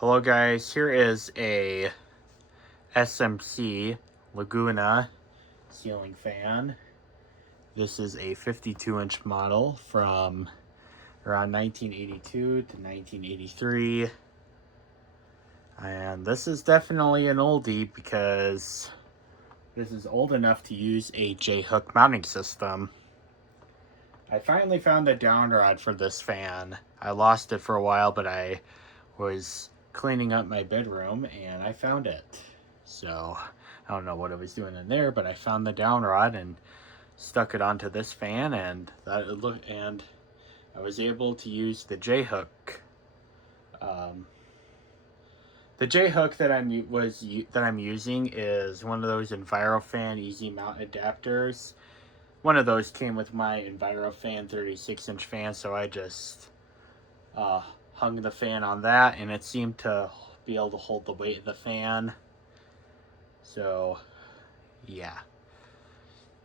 Hello guys, here is a SMC Laguna ceiling fan. This is a 52-inch model from around 1982 to 1983. And this is definitely an oldie because this is old enough to use a J-hook mounting system. I finally found the down rod for this fan. I lost it for a while, but I was cleaning up my bedroom and I found it. So I don't know what I was doing in there, but I found the down rod and stuck it onto this fan, and I was able to use the J-hook. The J-hook that I'm using is one of those EnviroFan easy mount adapters. One of those came with my EnviroFan 36-inch fan, so I just hung the fan on that, and it seemed to be able to hold the weight of the fan. So yeah,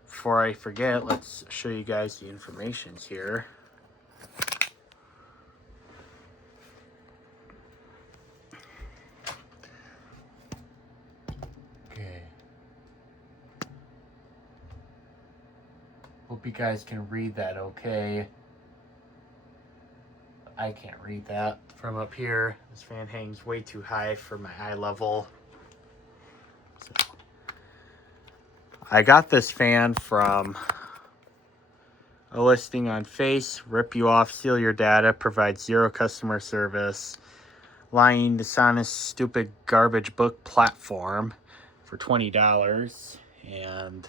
before I forget, let's show you guys the information here. Okay, hope you guys can read that okay. I can't read that from up here. This fan hangs way too high for my eye level. So, I got this fan from a listing on Face. Rip you off, steal your data, provide zero customer service, lying, dishonest, stupid garbage book platform for $20. And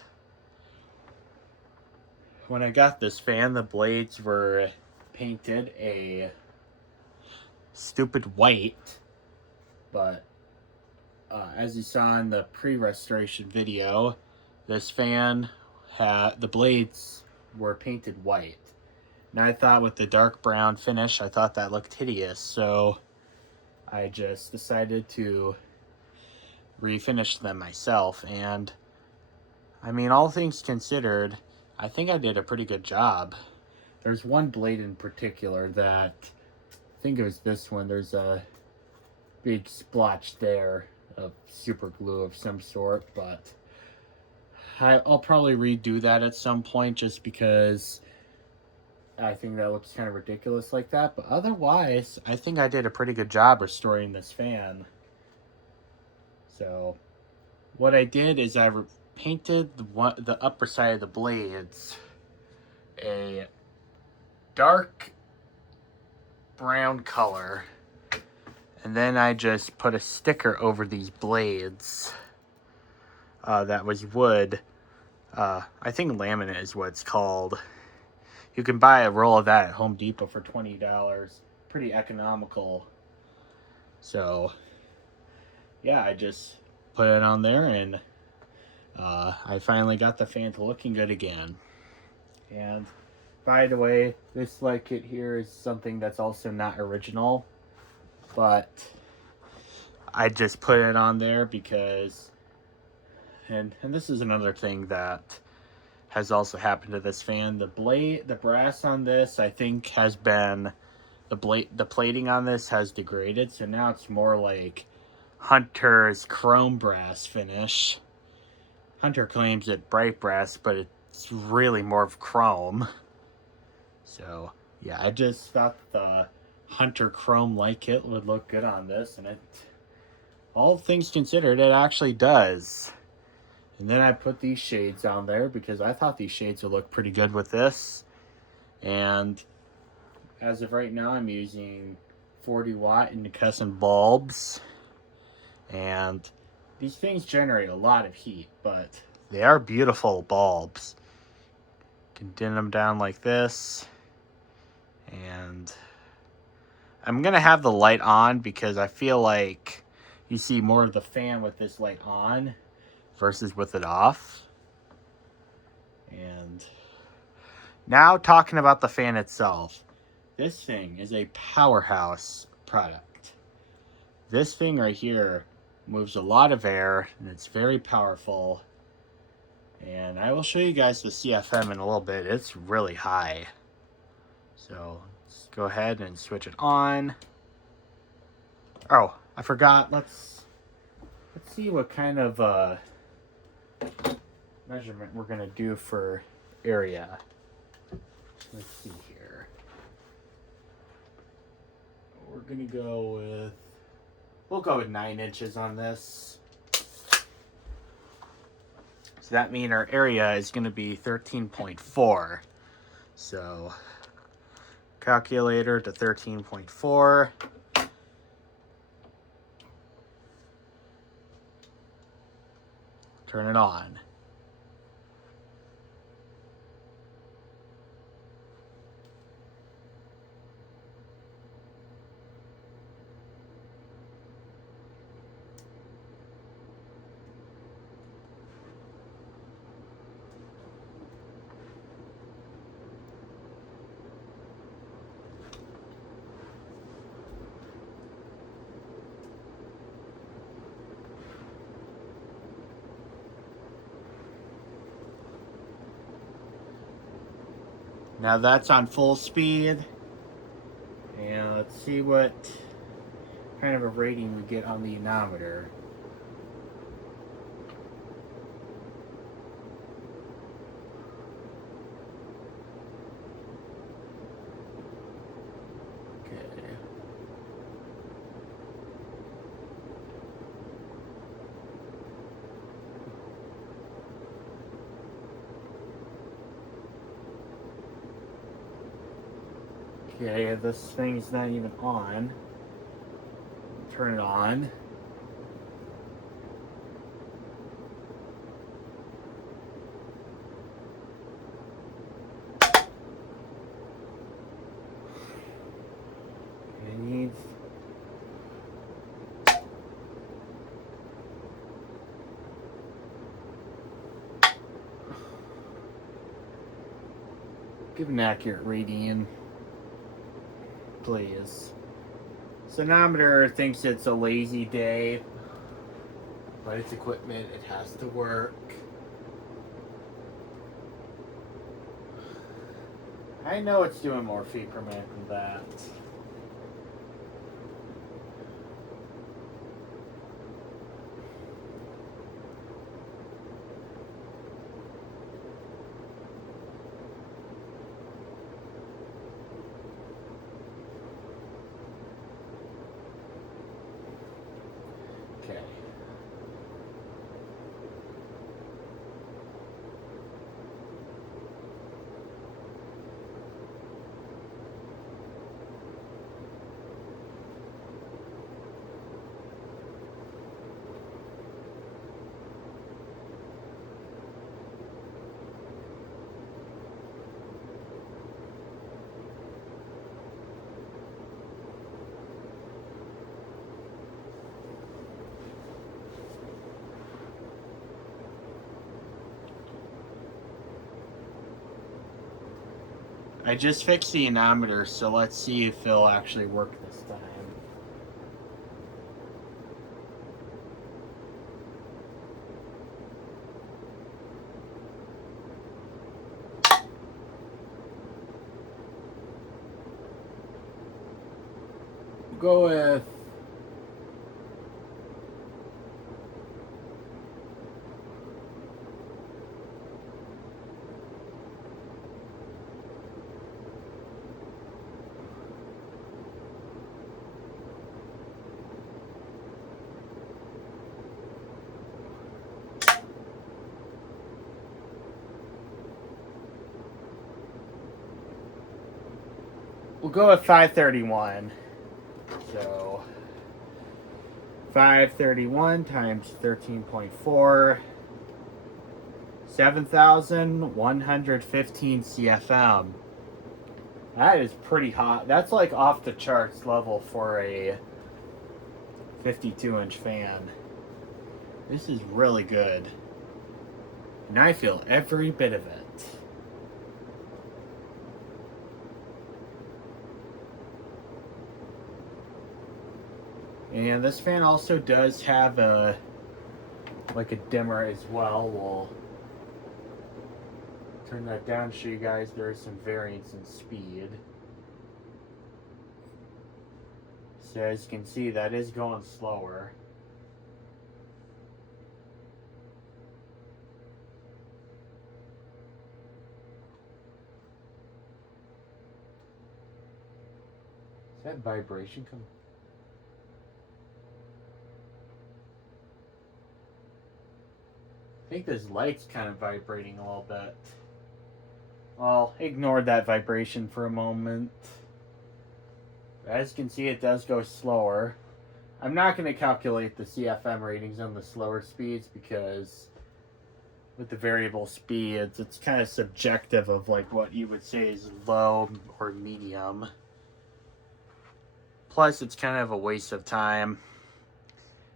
when I got this fan, the blades were painted a stupid white, but as you saw in the pre-restoration video, this fan the blades were painted white. Now I thought with the dark brown finish, I thought that looked hideous, so I just decided to refinish them myself. And I mean, all things considered, I think I did a pretty good job. There's one blade in particular that, I think it was this one, there's a big splotch there of super glue of some sort, but I'll probably redo that at some point just because I think that looks kind of ridiculous like that. But otherwise, I think I did a pretty good job restoring this fan. So what I did is I painted the upper side of the blades a dark brown color, and then I just put a sticker over these blades that was wood. I think laminate is what it's called. You can buy a roll of that at Home Depot for $20. Pretty economical. So yeah, I just put it on there, and I finally got the fan to looking good again. And by the way, this light kit here is something that's also not original, but I just put it on there because, and this is another thing that has also happened to this fan. The brass on this, I think, has been, the plating on this has degraded, so now it's more like Hunter's chrome brass finish. Hunter claims it bright brass, but it's really more of chrome. So yeah, I just thought the Hunter chrome light kit would look good on this, and it, all things considered, it actually does. And then I put these shades on there because I thought these shades would look pretty good with this. And as of right now, I'm using 40-watt incandescent bulbs. And these things generate a lot of heat, but they are beautiful bulbs. You can dim them down like this. And I'm going to have the light on because I feel like you see more of the fan with this light on versus with it off. And now talking about the fan itself. This thing is a powerhouse product. This thing right here moves a lot of air, and it's very powerful. And I will show you guys the CFM in a little bit. It's really high. So let's go ahead and switch it on. Oh, I forgot. Let's see what kind of measurement we're gonna do for area. Let's see here. We're gonna go with. We'll go with 9 inches on this. So that means our area is gonna be 13.4. So calculator to 13.4. Turn it on. Now that's on full speed. And let's see what kind of a rating we get on the anemometer. Okay, this thing's not even on. Turn it on. It needs. Give an accurate reading, please. Sonometer thinks it's a lazy day, but it's equipment, it has to work. I know it's doing more feet per minute than that. Okay. I just fixed the anemometer, so let's see if it'll actually work this time. We'll go with We'll go with 531. So 531 times 13.4, 7,115 CFM. That is pretty hot. That's like off the charts level for a 52-inch fan. This is really good. And I feel every bit of it. And this fan also does have a dimmer as well. We'll turn that down to show you guys there is some variance in speed. So as you can see, that is going slower. Is that vibration coming? I think this light's kind of vibrating a little bit. I'll ignore that vibration for a moment. As you can see, it does go slower. I'm not going to calculate the CFM ratings on the slower speeds because with the variable speeds, it's kind of subjective of like what you would say is low or medium. Plus, it's kind of a waste of time.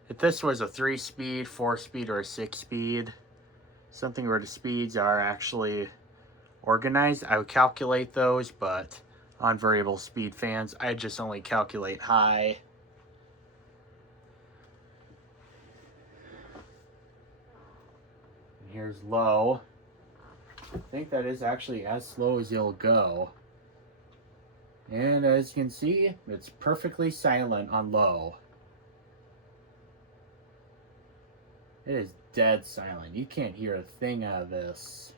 If this was a 3-speed, 4-speed, or a 6-speed, something where the speeds are actually organized, I would calculate those, but on variable speed fans, I just only calculate high. And here's low. I think that is actually as slow as you'll go. And as you can see, it's perfectly silent on low. It is dead silent. You can't hear a thing out of this.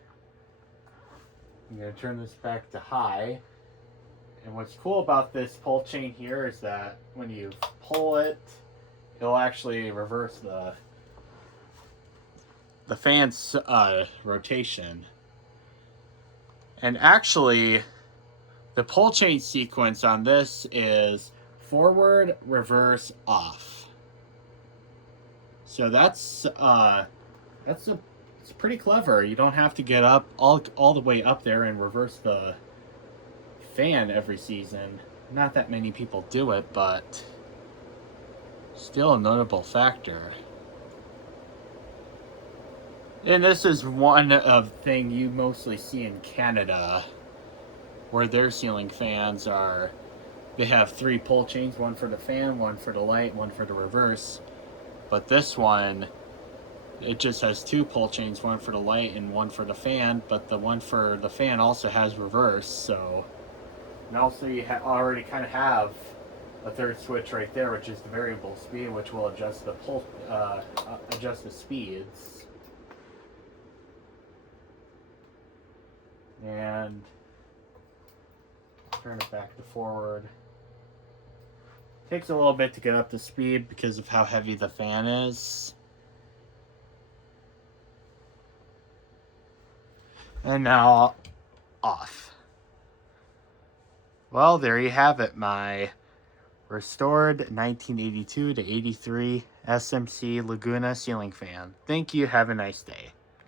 I'm going to turn this back to high. And what's cool about this pull chain here is that when you pull it, it'll actually reverse the fan's rotation. And actually, the pull chain sequence on this is forward, reverse, off. So it's pretty clever. You don't have to get up all the way up there and reverse the fan every season. Not that many people do it, but still a notable factor. And this is one of thing you mostly see in Canada, where their ceiling fans are, they have 3 pull chains, one for the fan, one for the light, one for the reverse. But this one, it just has 2 pull chains, one for the light and one for the fan, but the one for the fan also has reverse, so. And also you already kind of have a 3rd switch right there, which is the variable speed, which will adjust the adjust the speeds. And turn it back to forward. Takes a little bit to get up to speed because of how heavy the fan is. And now off. Well, there you have it, my restored 1982 to 83 SMC Laguna ceiling fan. Thank you. Have a nice day.